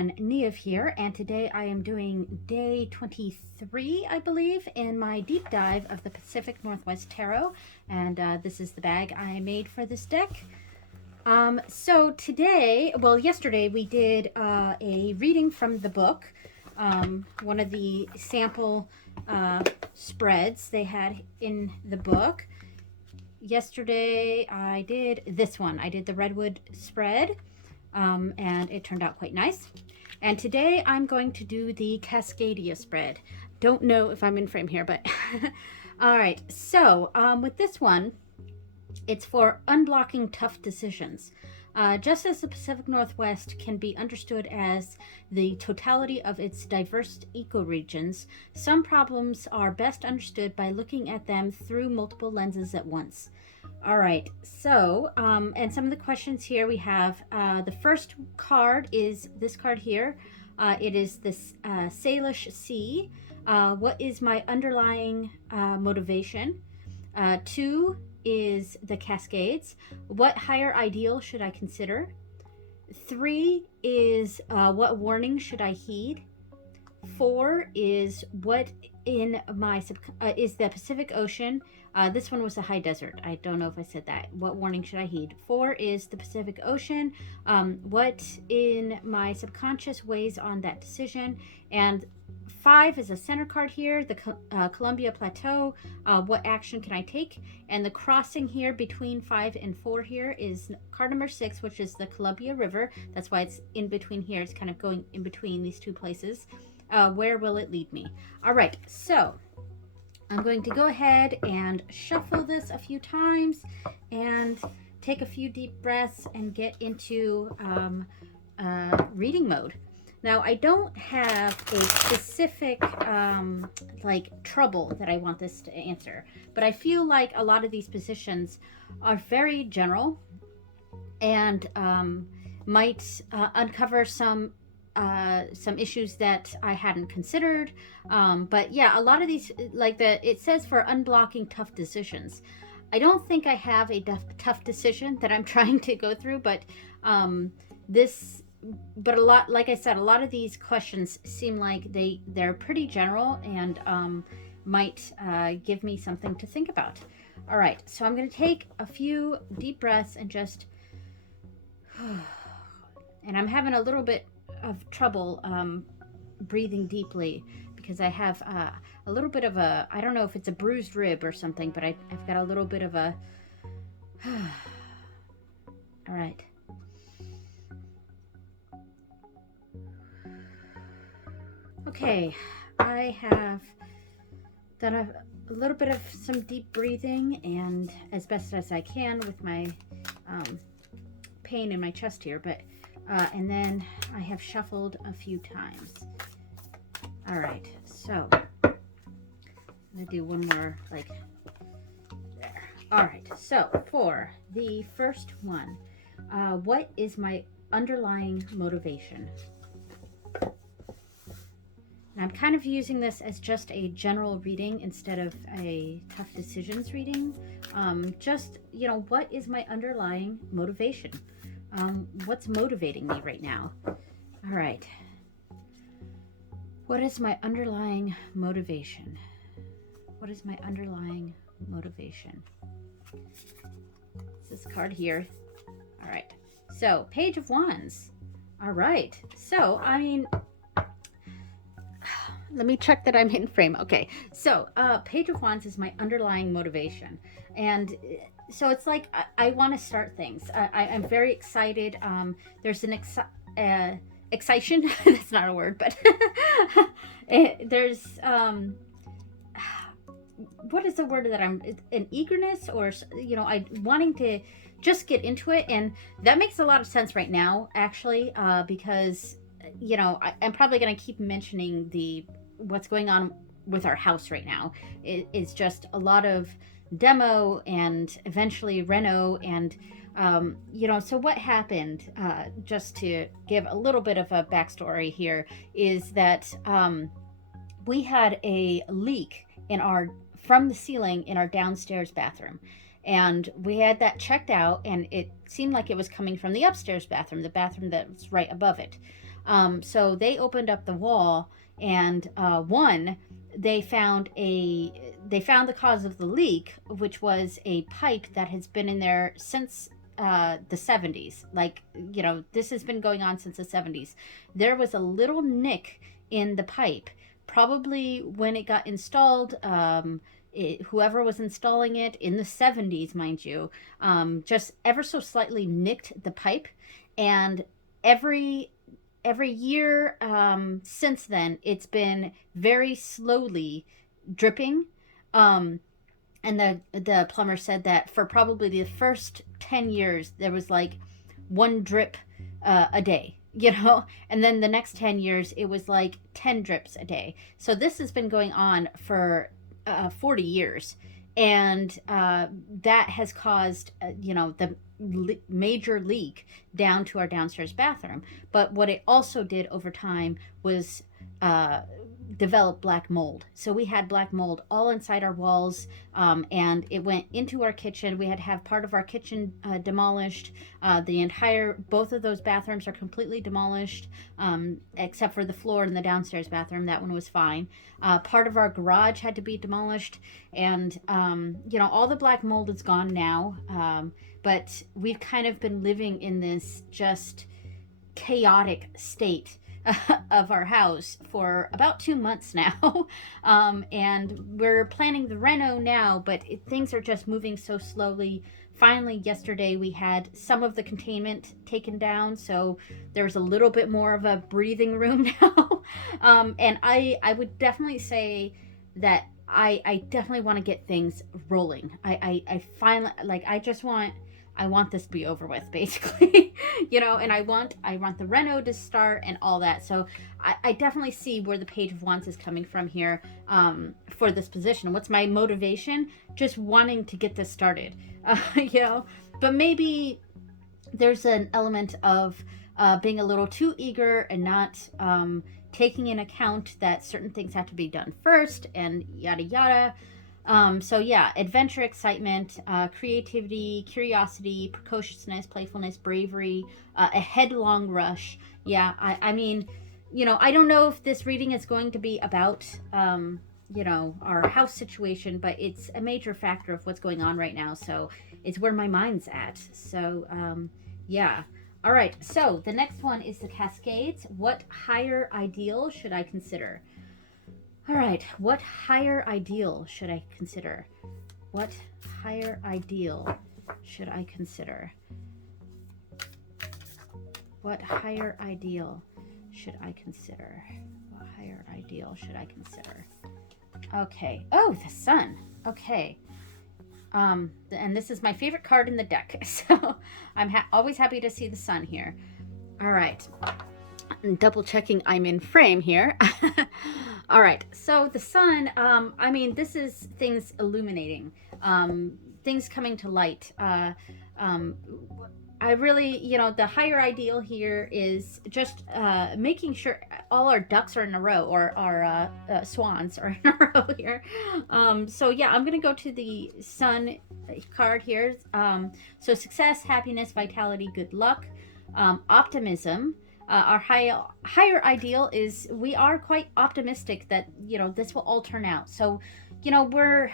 everyone, Niev here, and today I am doing day 23, I believe, in my deep dive of the Pacific Northwest Tarot, and this is the bag I made for this deck. So today, well, yesterday we did a reading from the book, one of the sample spreads they had in the book. Yesterday I did this one. I did the Redwood spread. And it turned out quite nice. And today I'm going to do the Cascadia spread. Don't know if I'm in frame here, but all right. So with this one, it's for unblocking tough decisions. Just as the Pacific Northwest can be understood as the totality of its diverse ecoregions, some problems are best understood by looking at them through multiple lenses at once. All right, so, and some of the questions here we have, the first card is this card here. It is this Salish Sea. What is my underlying motivation? 2 is the Cascades. What higher ideal should I consider? 3 is what warning should I heed? 4 is what in my is the Pacific Ocean. This one was a high desert. I don't know if I said that. What warning should I heed? 4 is the Pacific Ocean. What in my subconscious weighs on that decision? And 5 is a center card here, the Columbia Plateau. What action can I take? And the crossing here between 5 and 4 here is card number 6, which is the Columbia River. That's why it's in between here. It's kind of going in between these two places. Where will it lead me? All right, so I'm going to go ahead and shuffle this a few times and take a few deep breaths and get into reading mode. Now, I don't have a specific like trouble that I want this to answer, but I feel like a lot of these positions are very general and might uncover some issues that I hadn't considered. But yeah, a lot of these, like it says for unblocking tough decisions. I don't think I have a tough decision that I'm trying to go through, but but a lot, like I said, a lot of these questions seem like they're pretty general and might give me something to think about. All right, so I'm going to take a few deep breaths and just, and I'm having a little bit of trouble breathing deeply because I have a little bit of a, I don't know if it's a bruised rib or something, but I've got a little bit of a, all right. Okay, I have done a little bit of some deep breathing and as best as I can with my pain in my chest here, but and then I have shuffled a few times. All right, so I'm gonna do one more, like there. All right, so for the first one, what is my underlying motivation? And I'm kind of using this as just a general reading instead of a tough decisions reading. Just, you know, what is my underlying motivation? What's motivating me right now? All right. What is my underlying motivation? What is my underlying motivation? It's this card here. All right. So, Page of Wands. All right. So, I mean, let me check that I'm in frame. Okay. So, Page of Wands is my underlying motivation. And so it's like I want to start things. I'm very excited. There's an excitation. That's not a word, but there's what is the word that I'm, an eagerness, or you know, I wanting to just get into it, and that makes a lot of sense right now, actually, because you know I'm probably going to keep mentioning what's going on with our house right now. It's just a lot of demo and eventually reno, and you know, so what happened, just to give a little bit of a backstory here, is that we had a leak from the ceiling in our downstairs bathroom, and we had that checked out, and it seemed like it was coming from the upstairs bathroom, the bathroom that's right above it. So they opened up the wall, and they found the cause of the leak, which was a pipe that has been in there since the 70s. Like, this has been going on since the 70s. There was a little nick in the pipe, probably when it got installed. Whoever was installing it in the 70s, mind you, just ever so slightly nicked the pipe, and every year since then, it's been very slowly dripping. And the plumber said that for probably the first 10 years, there was like one drip a day, and then the next 10 years, it was like 10 drips a day. So this has been going on for 40 years. And that has caused, the major leak down to our downstairs bathroom. But what it also did over time was develop black mold. So we had black mold all inside our walls, and it went into our kitchen. We had to have part of our kitchen demolished. Both of those bathrooms are completely demolished, except for the floor in the downstairs bathroom. That one was fine. Part of our garage had to be demolished, and all the black mold is gone now. But we've kind of been living in this just chaotic state of our house for about 2 months now. And we're planning the reno now, but things are just moving so slowly. Finally, yesterday we had some of the containment taken down, so there's a little bit more of a breathing room now. And I would definitely say that I definitely want to get things rolling. I finally, like, I want this to be over with, basically. And I want the reno to start and all that. So I definitely see where the Page of Wands is coming from here, for this position. What's my motivation? Just wanting to get this started, but maybe there's an element of being a little too eager and not taking in account that certain things have to be done first, and yada yada. So yeah, adventure, excitement, creativity, curiosity, precociousness, playfulness, bravery, a headlong rush. Yeah, I mean, I don't know if this reading is going to be about, our house situation, but it's a major factor of what's going on right now. So it's where my mind's at. So, yeah. All right. So the next one is the Cascades. What higher ideal should I consider? All right, what higher ideal should I consider? What higher ideal should I consider? What higher ideal should I consider? What higher ideal should I consider? Okay. Oh, the sun. Okay. And this is my favorite card in the deck, so I'm always happy to see the sun here. All right. Double checking I'm in frame here. All right, so the sun, this is things illuminating, things coming to light. I really, the higher ideal here is just making sure all our ducks are in a row, or our swans are in a row here. So yeah, I'm going to go to the sun card here. So success, happiness, vitality, good luck, optimism. Our higher ideal is we are quite optimistic that, this will all turn out. So, we're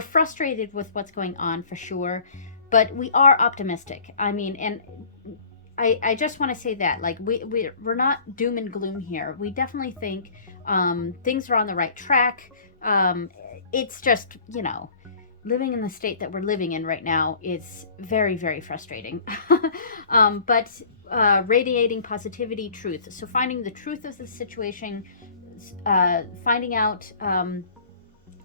frustrated with what's going on for sure, but we are optimistic. I mean, and I just want to say that, like, we're not doom and gloom here. We definitely think things are on the right track. It's just, living in the state that we're living in right now is very, very frustrating. But radiating positivity, truth. So finding the truth of the situation, finding out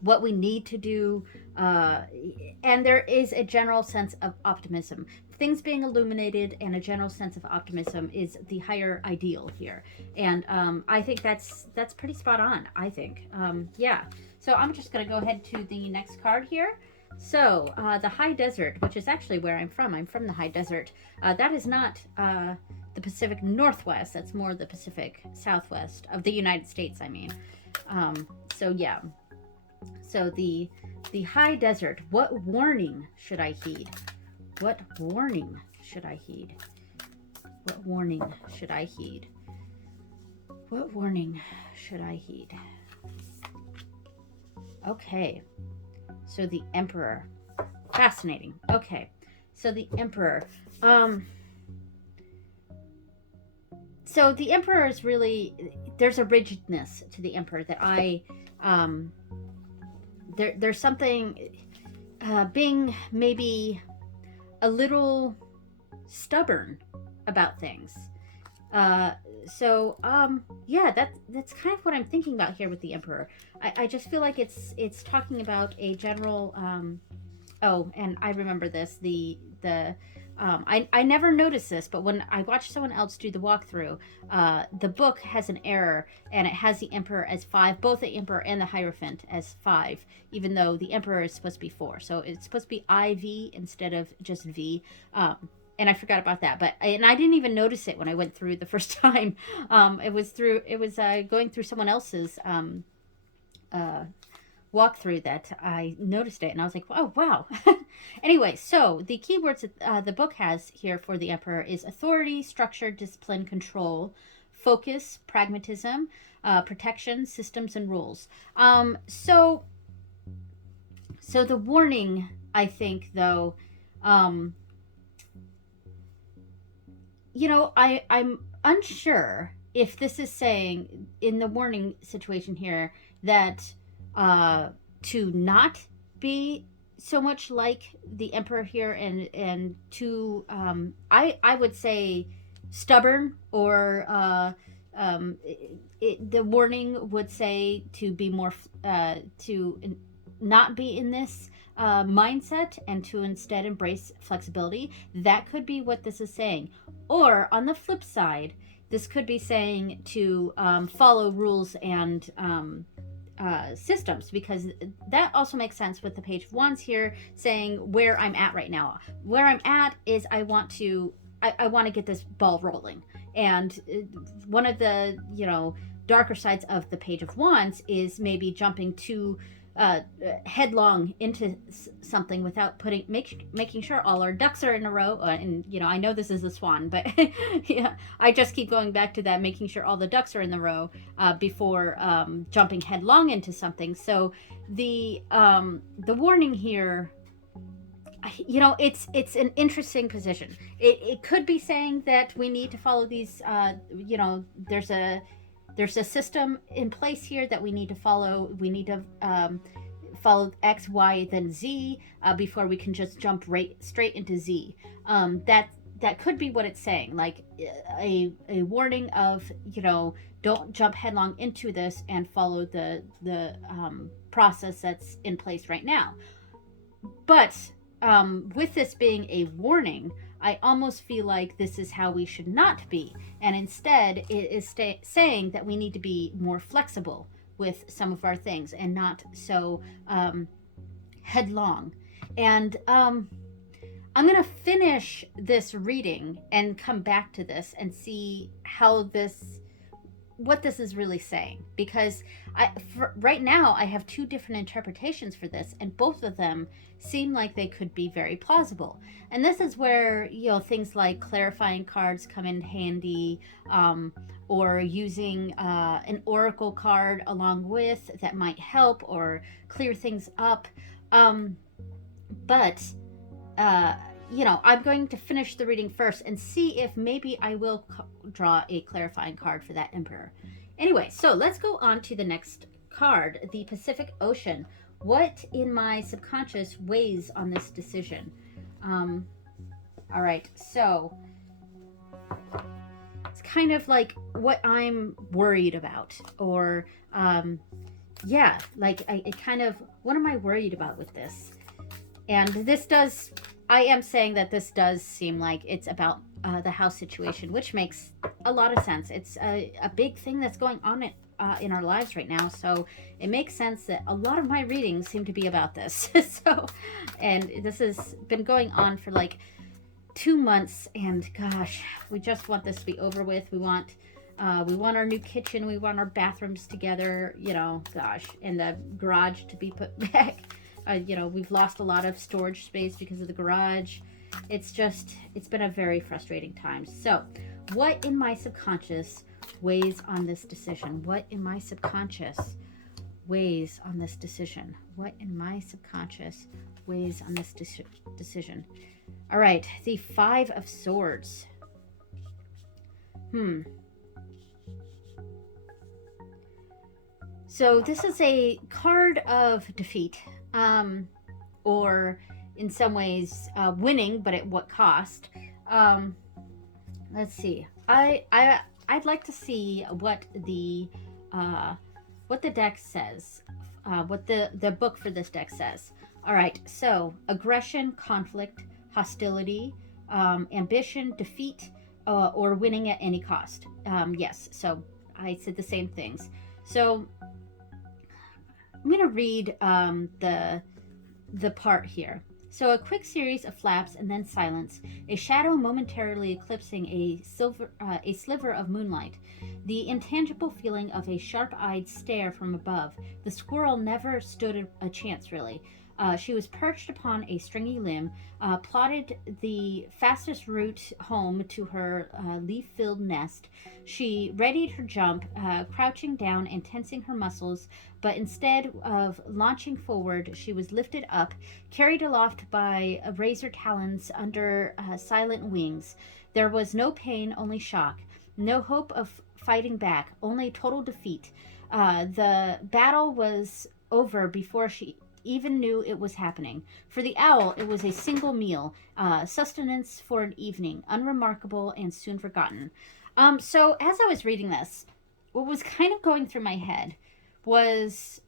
what we need to do, and there is a general sense of optimism. Things being illuminated and a general sense of optimism is the higher ideal here. And I think that's pretty spot on, I think. Yeah. So I'm just going to go ahead to the next card here. So, the high desert, which is actually where I'm from. I'm from the high desert. That is not the Pacific Northwest. That's more the Pacific Southwest of the United States, I mean. So, yeah. So, the high desert. What warning should I heed? What warning should I heed? What warning should I heed? What warning should I heed? Okay, so the Emperor. Fascinating. Okay, so the Emperor. So the Emperor is really, there's a rigidness to the Emperor that there's something, being maybe a little stubborn about things. Yeah, that's kind of what I'm thinking about here with the Emperor. I just feel like it's talking about a general. Oh, and I remember this. I never noticed this, but when I watched someone else do the walkthrough, the book has an error, and it has the Emperor as 5, both the Emperor and the Hierophant as 5, even though the Emperor is supposed to be 4. So it's supposed to be IV instead of just V. And I forgot about that, and I didn't even notice it when I went through the first time. It was going through someone else's walkthrough that I noticed it, and I was like, oh wow. Anyway, so the keywords that the book has here for the Emperor is authority, structure, discipline, control, focus, pragmatism, protection, systems, and rules. So the warning, I think, though, I'm unsure if this is saying in the warning situation here that to not be so much like the Emperor here, and to I would say stubborn, or the warning would say to be more to not be in this mindset, and to instead embrace flexibility. That could be what this is saying. Or on the flip side, this could be saying to follow rules and systems, because that also makes sense with the page of wands here saying where I'm at right now. Where I'm at is I want to get this ball rolling. And one of the darker sides of the page of wands is maybe jumping too headlong into something without making sure all our ducks are in a row. And I know this is a swan, but yeah, I just keep going back to that, making sure all the ducks are in the row before jumping headlong into something. So the warning here, it's an interesting position. It could be saying that we need to follow these. There's a system in place here that we need to follow. We need to follow X, Y, then Z before we can just jump straight into Z. That could be what it's saying, like a warning of don't jump headlong into this and follow the process that's in place right now. But with this being a warning, I almost feel like this is how we should not be. And instead, it is saying that we need to be more flexible with some of our things and not so headlong. And I'm going to finish this reading and come back to this and see what this is really saying, because right now I have 2 different interpretations for this, and both of them seem like they could be very plausible. And this is where things like clarifying cards come in handy, or using an oracle card along with that might help or clear things up. But I'm going to finish the reading first and see if maybe I will draw a clarifying card for that Emperor. Anyway, so let's go on to the next card, the Pacific Ocean. What in my subconscious weighs on this decision? All right, so it's kind of like what I'm worried about, or what am I worried about with this? And I am saying that this does seem like it's about the house situation, which makes a lot of sense. It's a big thing that's going on in our lives right now, so it makes sense that a lot of my readings seem to be about this. And this has been going on for like 2 months, and gosh, we just want this to be over with. We want our new kitchen, we want our bathrooms together, gosh, and the garage to be put back. We've lost a lot of storage space because of the garage. It's been a very frustrating time. So what in my subconscious weighs on this decision? What in my subconscious weighs on this decision? What in my subconscious weighs on this decision? All right, the Five of Swords. So this is a card of defeat, or in some ways winning, but at what cost? Let's see. I'd like to see what the deck says, what the book for this deck says. All right. So aggression, conflict, hostility, ambition, defeat, or winning at any cost. Yes. So I said the same things. So I'm going to read the part here. So a quick series of flaps and then silence, a shadow momentarily eclipsing a sliver of moonlight, the intangible feeling of a sharp-eyed stare from above. The squirrel never stood a chance, really. She was perched upon a stringy limb, plotted the fastest route home to her leaf-filled nest. She readied her jump, crouching down and tensing her muscles, but instead of launching forward, she was lifted up, carried aloft by razor talons under silent wings. There was no pain, only shock. No hope of fighting back, only total defeat. The battle was over before she even knew it was happening. For the owl, it was a single meal, sustenance for an evening, unremarkable and soon forgotten. So as I was reading this, what was kind of going through my head was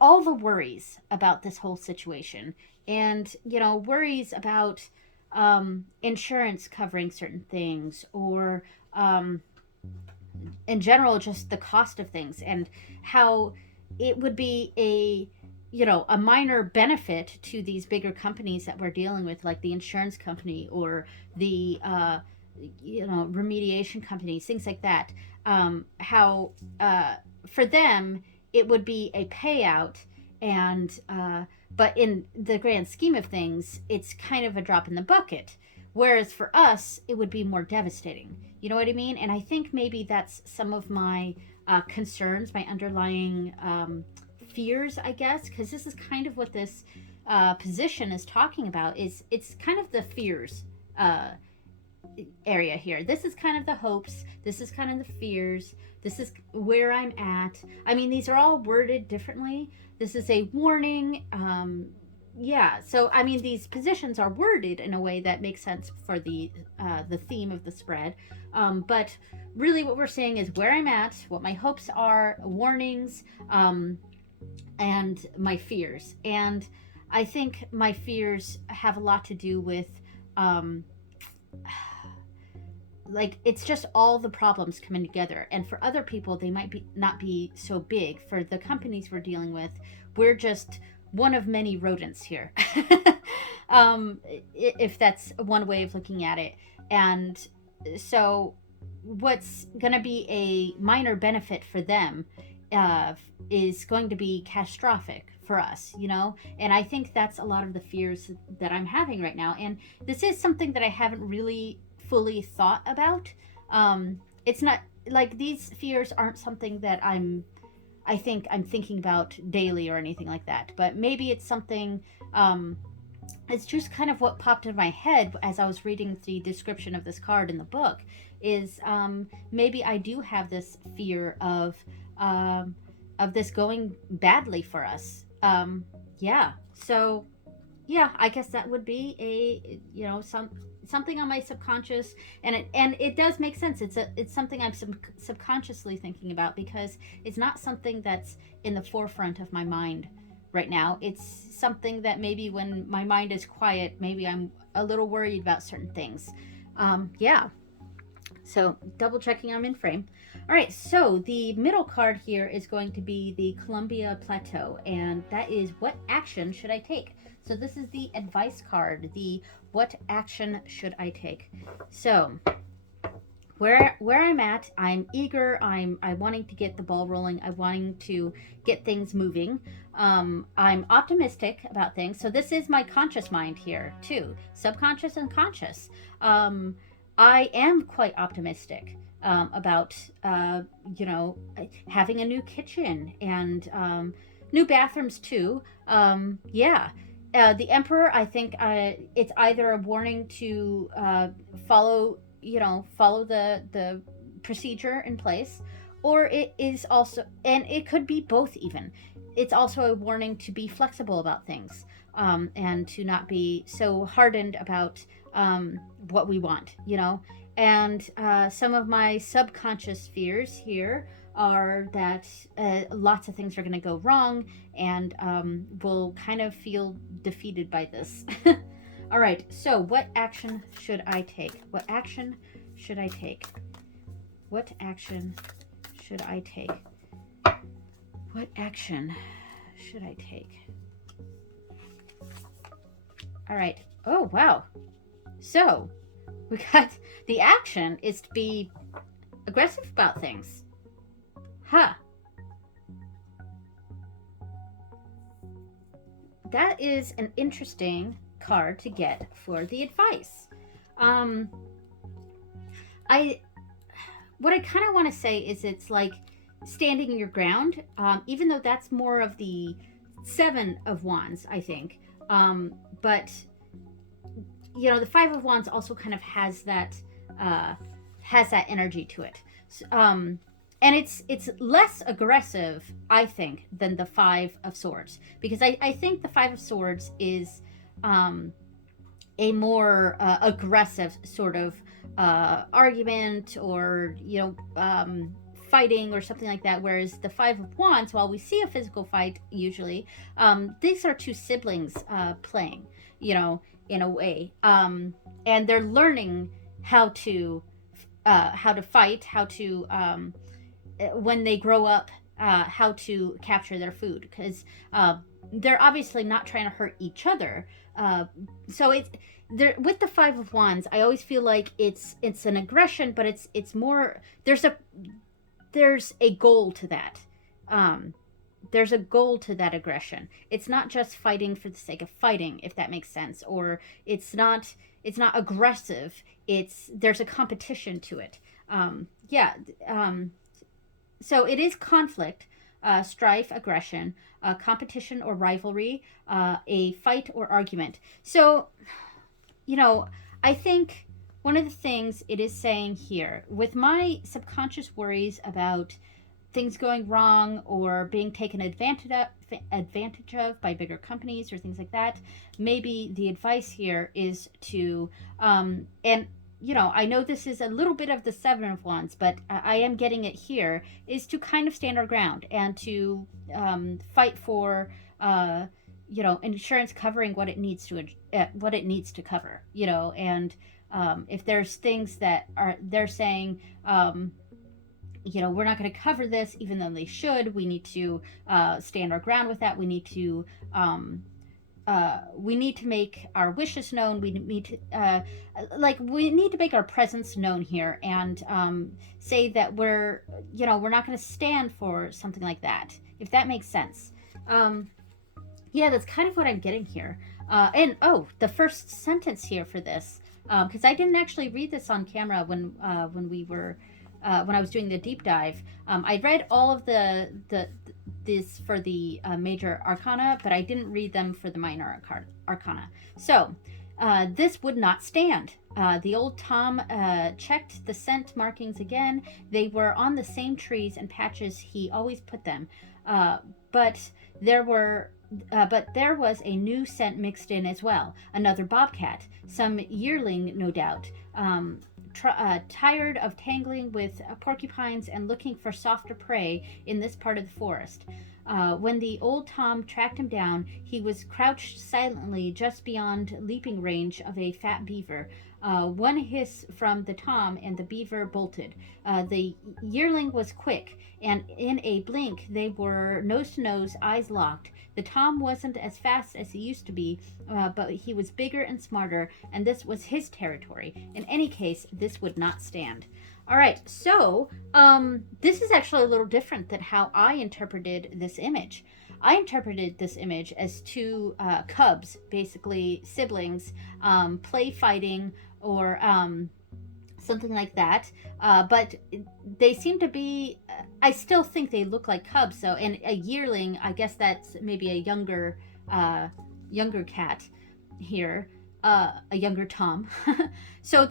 all the worries about this whole situation, and worries about insurance covering certain things, or in general just the cost of things, and how it would be a minor benefit to these bigger companies that we're dealing with, like the insurance company or the remediation companies, things like that. How for them it would be a payout, and but in the grand scheme of things, it's kind of a drop in the bucket. Whereas for us, it would be more devastating. You know what I mean? And I think maybe that's some of my concerns, my underlying fears, I guess, because this is kind of what this position is talking about. It's kind of the fears area here. This is kind of the hopes. This is kind of the fears. This is where I'm at. I mean, these are all worded differently. This is a warning. Yeah. So I mean, these positions are worded in a way that makes sense for the theme of the spread. But really, what we're saying is where I'm at, what my hopes are, warnings, and my fears. And I think my fears have a lot to do with like it's just all the problems coming together, and for other people they might be not be so big. For the companies we're dealing with, we're just one of many rodents here. If that's one way of looking at it. And so what's going to be a minor benefit for them is going to be catastrophic for us, and I think that's a lot of the fears that I'm having right now. And this is something that I haven't really fully thought about. It's not like these fears aren't something that I think I'm thinking about daily or anything like that, but maybe it's something, it's just kind of what popped in my head as I was reading the description of this card in the book, is maybe I do have this fear of this going badly for us. Yeah. So yeah, I guess that would be a, something on my subconscious, and it does make sense. It's something I'm subconsciously thinking about, because it's not something that's in the forefront of my mind right now. It's something that maybe when my mind is quiet, maybe I'm a little worried about certain things. Yeah. So double checking I'm in frame. All right, so the middle card here is going to be the Columbia Plateau, and that is what action should I take? So this is the advice card, the what action should I take? So where I'm at, I'm eager, I'm wanting to get the ball rolling, I'm wanting to get things moving. I'm optimistic about things. So this is my conscious mind here too, subconscious and conscious. I am quite optimistic. about having a new kitchen and new bathrooms too. Yeah. The Emperor, I think it's either a warning to follow the procedure in place, or it is also, and it could be both even. It's also a warning to be flexible about things, and to not be so hardened about what we want, And some of my subconscious fears here are that lots of things are going to go wrong, and we'll kind of feel defeated by this. All right, so what action should I take? What action should I take? What action should I take? What action should I take? All right. Oh, wow. So, we got the action is to be aggressive about things. Huh. That is an interesting card to get for the advice. What I kind of want to say is it's like standing your ground, even though that's more of the Seven of Wands, I think. But the Five of Wands also kind of has that energy to it. And it's less aggressive, I think, than the Five of Swords, because I think the Five of Swords is a more aggressive sort of argument, or fighting or something like that, whereas the Five of Wands, while we see a physical fight usually, these are two siblings playing, in a way, and they're learning how to fight, how to when they grow up, how to capture their food, because they're obviously not trying to hurt each other. So it's there with the Five of Wands. I always feel like it's an aggression, but it's more, there's a goal to that. There's a goal to that aggression. It's not just fighting for the sake of fighting, if that makes sense, or it's not aggressive. There's a competition to it. So it is conflict, strife, aggression, competition or rivalry, a fight or argument. So, I think one of the things it is saying here, with my subconscious worries about things going wrong or being taken advantage of by bigger companies or things like that, maybe the advice here is to, and I know this is a little bit of the Seven of Wands, but I am getting it here, is to kind of stand our ground and to fight for, insurance covering what it needs to cover, and if there's things that they're saying, we're not going to cover this, even though they should, we need to stand our ground with that. We need to make our wishes known. We need to make our presence known here, and say that we're not going to stand for something like that, if that makes sense. That's kind of what I'm getting here. And the first sentence here for this, because I didn't actually read this on camera when I was doing the deep dive. I read all of this for the major arcana, but I didn't read them for the minor arcana. So this would not stand. The old Tom checked the scent markings again. They were on the same trees and patches he always put them, but there was a new scent mixed in as well. Another bobcat, some yearling, no doubt. Tired of tangling with porcupines and looking for softer prey in this part of the forest. When the old Tom tracked him down, he was crouched silently just beyond leaping range of a fat beaver. One hiss from the Tom and the beaver bolted. The yearling was quick, and in a blink they were nose to nose, eyes locked. The Tom wasn't as fast as he used to be, but he was bigger and smarter, and this was his territory. In any case, this would not stand. All right, so this is actually a little different than how I interpreted this image. I interpreted this image as two cubs, basically siblings, play fighting or something like that. But they seem to be, I still think they look like cubs. So, and a yearling, I guess that's maybe a younger cat here, a younger Tom. So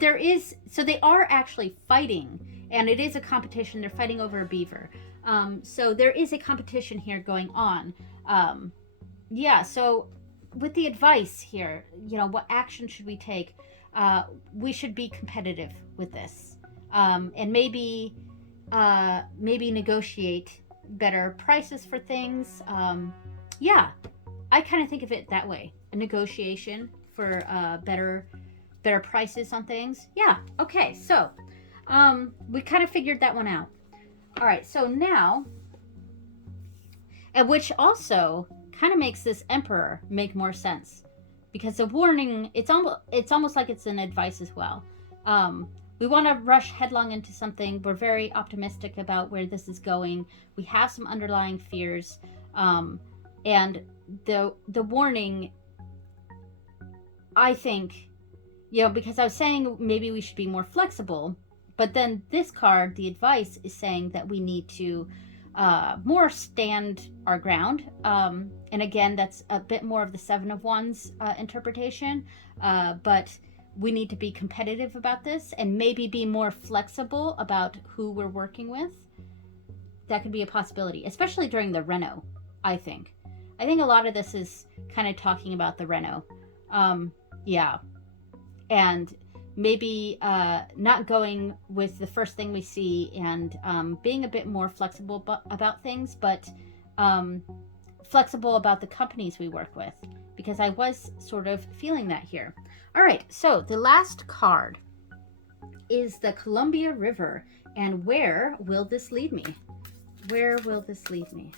so they are actually fighting, and it is a competition. They're fighting over a beaver. So there is a competition here going on. Yeah, so with the advice here, what action should we take? We should be competitive with this, and maybe negotiate better prices for things. Yeah, I kind of think of it that way: a negotiation for better prices on things. Yeah. Okay. So, we kind of figured that one out. All right. So now, and which also kind of makes this emperor make more sense, because the warning, it's almost like it's an advice as well. We want to rush headlong into something. We're very optimistic about where this is going. We have some underlying fears, and the warning, I think, because I was saying maybe we should be more flexible, but then this card, the advice, is saying that we need to more stand our ground. And again, that's a bit more of the Seven of Wands interpretation, but we need to be competitive about this and maybe be more flexible about who we're working with. That could be a possibility, especially during the reno, I think. I think a lot of this is kind of talking about the reno. Yeah. And maybe not going with the first thing we see, and being a bit more flexible about things, but flexible about the companies we work with, because I was sort of feeling that here. All right, so the last card is the Columbia River, and where will this lead me? Where will this lead me?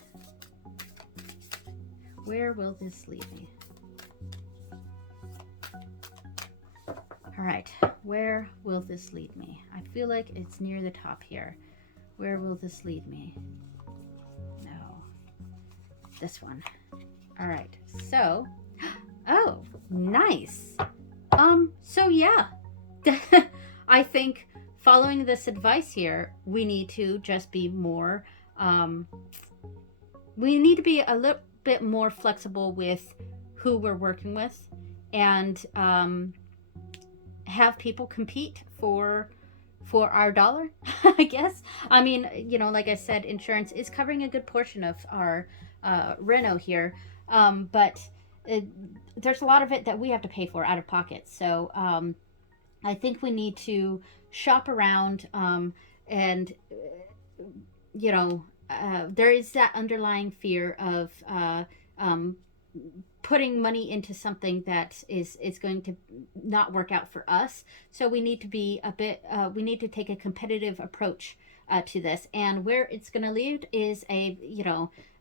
Where will this lead me? All right, where will this lead me? I feel like it's near the top here. Where will this lead me? No, this one. All right, so, oh, nice. So yeah, I think following this advice here, we need to just be more, we need to be a little bit more flexible with who we're working with, and have people compete for our dollar, I guess. I mean, like I said, insurance is covering a good portion of our reno here, but there's a lot of it that we have to pay for out of pocket. So I think we need to shop around, and there is that underlying fear of putting money into something that is going to not work out for us. So we need to be we need to take a competitive approach to this, and where it's going to lead is a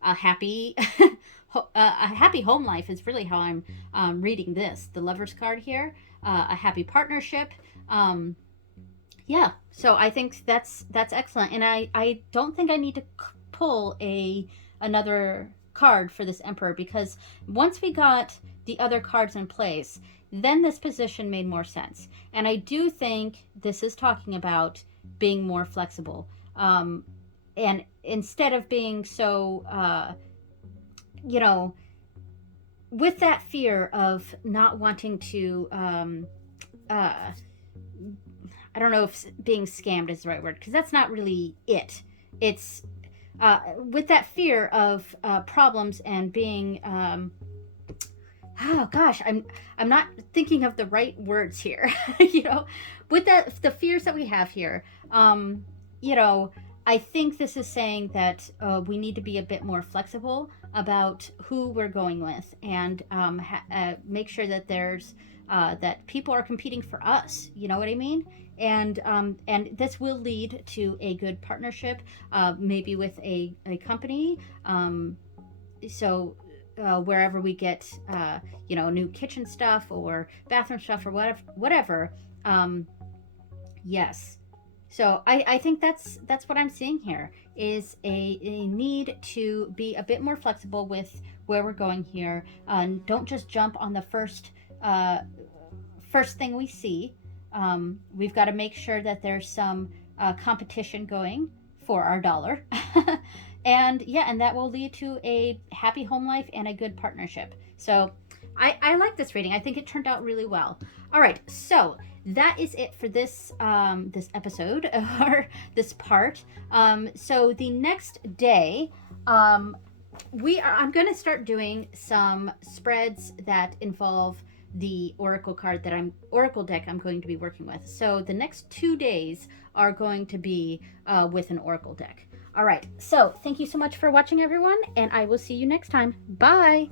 happy a happy home life is really how I'm reading this. The Lover's card here, a happy partnership. Yeah, so I think that's excellent, and I don't think I need to pull another card for this emperor, because once we got the other cards in place, then this position made more sense. And I do think this is talking about being more flexible, and instead of being so with that fear of not wanting to I don't know if being scammed is the right word, because that's not really it. It's with that fear of problems and being oh gosh, I'm not thinking of the right words here. With the fears that we have here, I think this is saying that we need to be a bit more flexible about who we're going with, and make sure that there's that people are competing for us. You know what I mean? And this will lead to a good partnership, maybe with a company. So wherever we get, new kitchen stuff or bathroom stuff or whatever. Yes. So I think that's what I'm seeing here, is a need to be a bit more flexible with where we're going here. Don't just jump on the first thing we see. We've got to make sure that there's some competition going for our dollar. And yeah, and that will lead to a happy home life and a good partnership. So I like this reading. I think it turned out really well. All right, so that is it for this this episode or this part. So the next day, I'm going to start doing some spreads that involve the oracle deck I'm going to be working with. So the next 2 days are going to be with an oracle deck. All right, so thank you so much for watching, everyone, and I will see you next time. Bye.